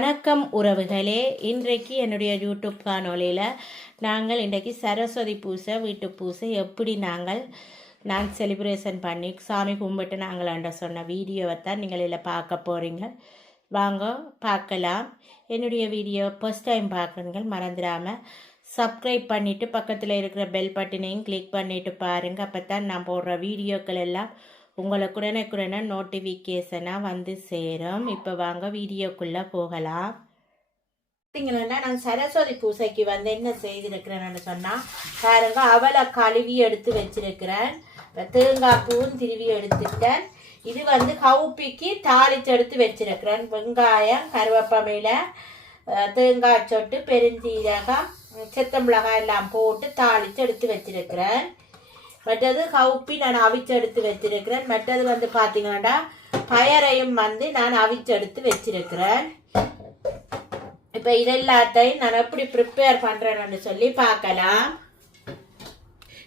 வணக்கம் உறவுகளே. இன்றைக்கு என்னுடைய யூடியூப் காணொலியில் நாங்கள் இன்றைக்கு சரஸ்வதி பூஜை வீட்டு பூஜை எப்படி நாங்கள் நான் செலிப்ரேஷன் பண்ணி சாமி கும்பிட்டு நாங்கள் என்ற சொன்ன வீடியோவை தான் நீங்கள் இதில் பார்க்க போகிறீங்க வாங்க பார்க்கலாம். என்னுடைய வீடியோ ஃபஸ்ட் டைம் பார்க்குறீங்க மறந்துடாமல் சப்ஸ்கிரைப் பண்ணிவிட்டு பக்கத்தில் இருக்கிற பெல் பட்டனையும் கிளிக் பண்ணிவிட்டு பாருங்கள் அப்போ தான் நான் போடுற வீடியோக்கள் எல்லாம் உங்களுக்குடனே குடனே நோட்டிஃபிகேஷனாக வந்து சேரும். இப்போ வாங்க வீடியோக்குள்ளே போகலாம். பார்த்தீங்கன்னா நான் சரஸ்வதி பூசைக்கு வந்து என்ன செய்திருக்கிறேன்னு சொன்னால் பாருங்க அவளை கழுவி எடுத்து வச்சிருக்கிறேன். தேங்காய் பூவும் திருவி எடுத்துட்டேன். இது வந்து கவுப்பிக்கு தாளித்து எடுத்து வச்சிருக்கிறேன். வெங்காயம் கருவேப்பமையில் தேங்காய் சொட்டு பெருஞ்சீரகம் செத்த மிளகாய் எல்லாம் போட்டு தாளித்து எடுத்து வச்சிருக்கிறேன். மற்றது கவுப்பி நான் அவிச்சு எடுத்து வச்சிருக்கிறேன். மற்றது வந்து பார்த்தீங்கன்னா பயரையும் வந்து நான் அவிச்சு எடுத்து வச்சிருக்கிறேன். இப்போ இதெல்லாத்தையும் நான் எப்படி ப்ரிப்பேர் பண்ணுறேன்னு சொல்லி பார்க்கலாம்.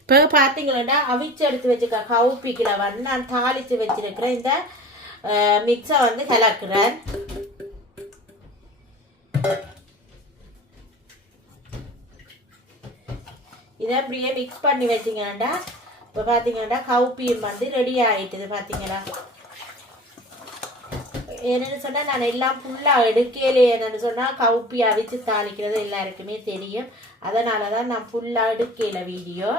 இப்போ பார்த்தீங்கன்னா அவிச்சு எடுத்து வச்சுக்க கவுப்பிக்கில் வந்து நான் தாளித்து வச்சிருக்கிறேன். இந்த மிக்ஸை வந்து கலக்குறேன். இதை அப்படியே மிக்ஸ் பண்ணி வச்சிங்கன்னா இப்போ பார்த்தீங்கன்னா கவுப்பியும் வந்து ரெடி ஆகிட்டுது பார்த்தீங்களா என்னென்னு சொன்னால் நான் எல்லாம் ஃபுல்லாக எடுக்கலையே என்னென்னு சொன்னால் கவுப்பி அவிச்சு தாளிக்கிறது எல்லாருக்குமே தெரியும். அதனால தான் நான் ஃபுல்லாக எடுக்கல வீடியோ.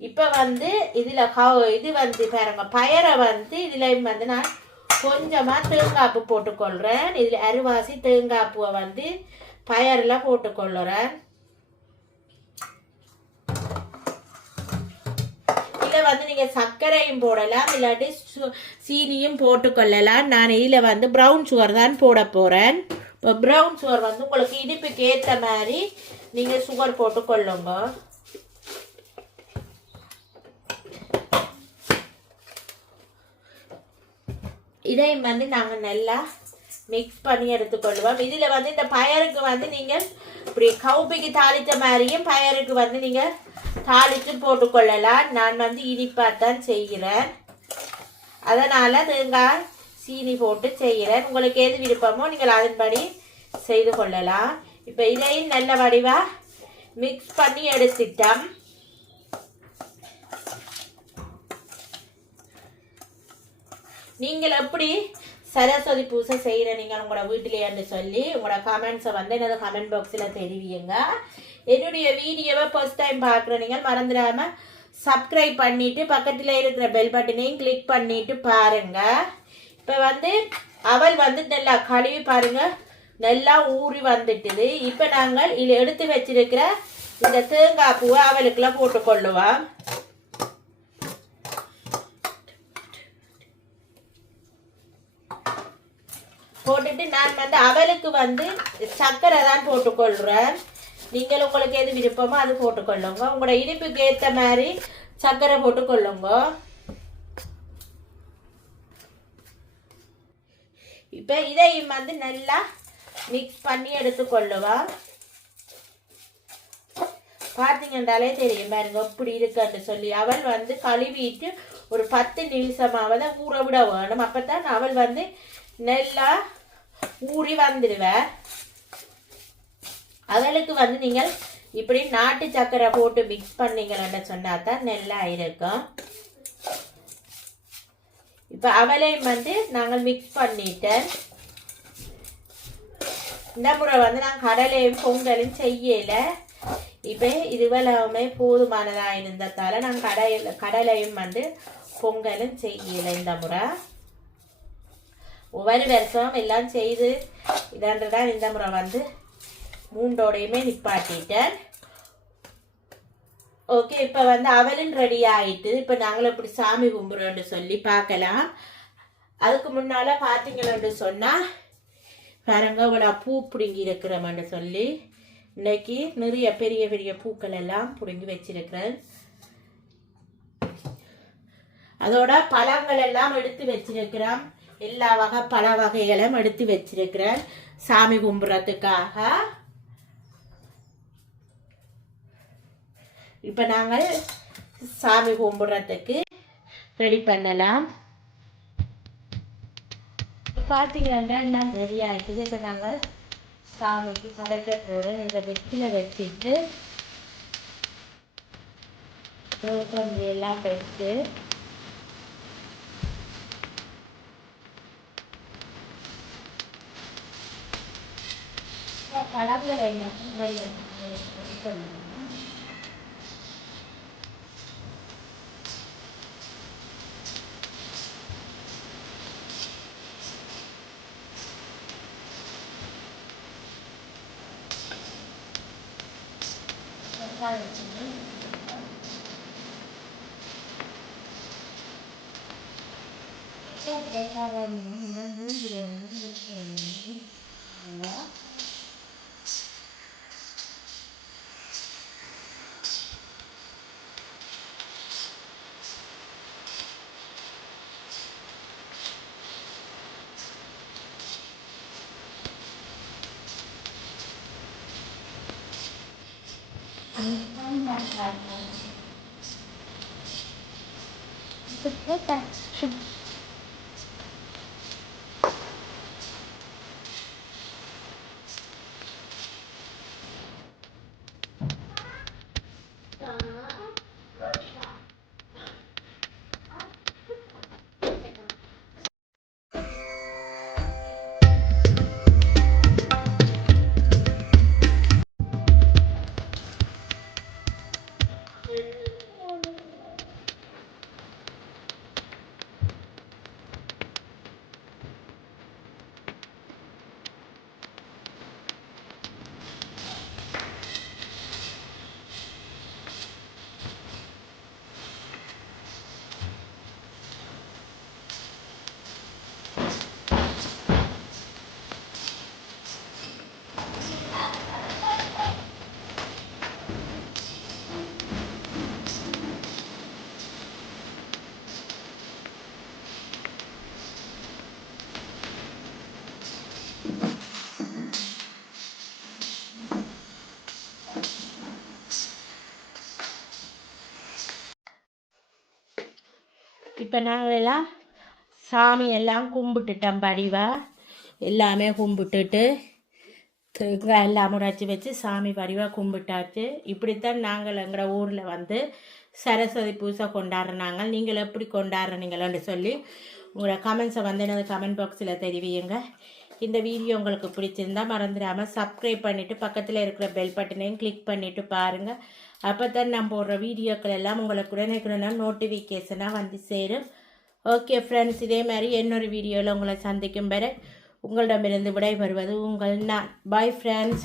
இப்போ வந்து இதில் கவு இது வந்து பாருங்க பயரை வந்து இதில் வந்து நான் கொஞ்சமாக தேங்காய்ப்பு போட்டுக்கொள்கிறேன் இதில் அரிவாசி தேங்காய்ப்பூவை வந்து பயரில் போட்டுக்கொள்ளுறேன் இதில் வந்து நீங்கள் சர்க்கரையும் போடலாம் இல்லாட்டி சு- சீனியும் போட்டுக்கொள்ளலாம் நான் இதில் வந்து ப்ரௌன் சுகர் தான் போட போகிறேன் இப்போ ப்ரௌன் சுகர் வந்து உங்களுக்கு இனிப்புக்கு ஏற்ற மாதிரி நீங்கள் சுகர் போட்டுக்கொள்ளுங்க இதையும் வந்து நாங்கள் நல்லா மிக்ஸ் பண்ணி எடுத்துக்கொள்வோம். இதில் வந்து இந்த பயருக்கு வந்து நீங்கள் இப்படி கவுப்பிக்கு தாளித்த மாதிரியும் பயருக்கு வந்து நீங்கள் தாளித்து போட்டுக்கொள்ளலாம் நான் வந்து இனிப்பாக தான் செய்கிறேன். அதனால் தேங்காய் சீனி போட்டு செய்கிறேன். உங்களுக்கு எது விருப்பமோ நீங்கள் அதன்படி செய்து கொள்ளலாம். இப்போ இதையும் நல்ல வடிவாக மிக்ஸ் பண்ணி எடுத்துட்டோம் நீங்கள் எப்படி சரஸ்வதி பூஜை செய்கிற நீங்கள் உங்களோட வீட்டிலேன்னு சொல்லி உங்களோட கமெண்ட்ஸை வந்து என்னோட கமெண்ட் பாக்ஸில் தெரிவிங்க என்னுடைய வீடியோவை ஃபர்ஸ்ட் டைம் பார்க்குற நீங்கள் மறந்துடாமல் சப்ஸ்கிரைப் பண்ணிவிட்டு பக்கத்தில் இருக்கிற பெல் பட்டனையும் கிளிக் பண்ணிவிட்டு பாருங்க. இப்போ வந்து அவள் வந்து நல்லா கழுவி பாருங்க. நல்லா ஊறி வந்துட்டுது. இப்போ நாங்கள் இதில் எடுத்து வச்சிருக்கிற இந்த தேங்காய் பூவை அவளுக்குலாம் போட்டுக்கொள்ளுவோம். நான் வந்து அவளுக்கு வந்து சர்க்கரை தான் போட்டுக்கொள்கிறேன் நீங்கள் உங்களுக்கு எது விருப்பமோ அது போட்டுக்கொள்ளுங்க. உங்களோட இனிப்புக்கு ஏற்ற மாதிரி சர்க்கரை போட்டுக்கொள்ளுங்க. இப்போ இதையும் வந்து நல்லா மிக்ஸ் பண்ணி எடுத்துக்கொள்ளுவோம். பார்த்தீங்கன்றாலே தெரியும் பாருங்க எப்படி இருக்குன்னு சொல்லி. அவள் வந்து கழுவிட்டு ஒரு பத்து நிமிஷமாவது ஊற விட வேணும். அப்பதான் அவள் வந்து நல்லா ஊறி வந்துடுவேன். அவளுக்கு வந்து நீங்கள் இப்படி நாட்டு சக்கரை போட்டு மிக்ஸ் பண்ணீங்கன்னு சொன்னா தான் நல்லா இருக்கும். இப்போ அவளையும் வந்து நாங்கள் மிக்ஸ் பண்ணிட்டேன் இந்த முறை வந்து நான் கடலையும் பொங்கலும் செய்யலை. இப்போ இதுவெல்லாமே போதுமானதாக இருந்ததால நான் கடையில் கடலையும் வந்து பொங்கலும் செய்யலை இந்த முறை. ஒவ்வொரு வருஷம் எல்லாம் செய்து இதான்றதான் இந்த முறை வந்து மூண்டோடையுமே நிப்பாட்டிட்டேன். ஓகே இப்போ வந்து அவலும் ரெடி ஆகிட்டு இப்போ நாங்களும் இப்படி சாமி கும்பிட்றோன்னு சொல்லி பார்க்கலாம். அதுக்கு முன்னால் பார்த்தீங்களோன்னு சொன்னால் பாருங்க இவ்வளோ பூ பிடுங்கி இருக்கிறோம்னு சொல்லி இன்னைக்கு நிறைய பெரிய பெரிய பூக்கள் எல்லாம் பிடுங்கி வச்சிருக்கிறேன். அதோட பழங்கள் எல்லாம் எடுத்து வச்சிருக்கிறோம். எல்லா வகை பல வகைகளும் எடுத்து வச்சிருக்கிறேன் சாமி கும்பிட்றதுக்காக. இப்போ நாங்கள் சாமி கும்பிட்றதுக்கு ரெடி பண்ணலாம். பார்த்தீங்கன்னா எல்லாம் ரெடி ஆகிடுது இப்போ நாங்கள் சாமிக்கு படைக்க இந்த வெற்றில வச்சுட்டு எல்லாம் வச்சு và lắp cái này nè đây là phần Hãy பழங்களை இப்போ நாங்கள் எல்லாம் கும்பிட்டுட்டோம் படிவாக எல்லாமே கும்பிட்டுட்டு தேங்காய் எல்லாம் முறைச்சி வச்சு சாமி படிவாக கும்பிட்டாச்சு. இப்படித்தான் நாங்கள் எங்களோட ஊரில் வந்து சரஸ்வதி பூஜை கொண்டாடுறாங்க நீங்கள் எப்படி கொண்டாடுறீங்களோன்னு சொல்லி உங்களோட கமெண்ட்ஸை வந்து எனது கமெண்ட் பாக்ஸில் தெரிவியுங்க. இந்த வீடியோ உங்களுக்கு பிடிச்சிருந்தா மறந்துடாமல் சப்ஸ்கிரைப் பண்ணிவிட்டு பக்கத்தில் இருக்கிற பெல் பட்டனையும் கிளிக் பண்ணிவிட்டு பாருங்கள் அப்போ தான் நான் போடுற வீடியோக்கள் எல்லாம் உங்களுக்கு உடனே நோட்டிஃபிகேஷனாக வந்து சேரும். ஓகே ஃப்ரெண்ட்ஸ் இதே மாதிரி இன்னொரு வீடியோவில் உங்களை சந்திக்கும் வரை உங்களிடமிருந்து வருவது உங்கள் நான். Bye friends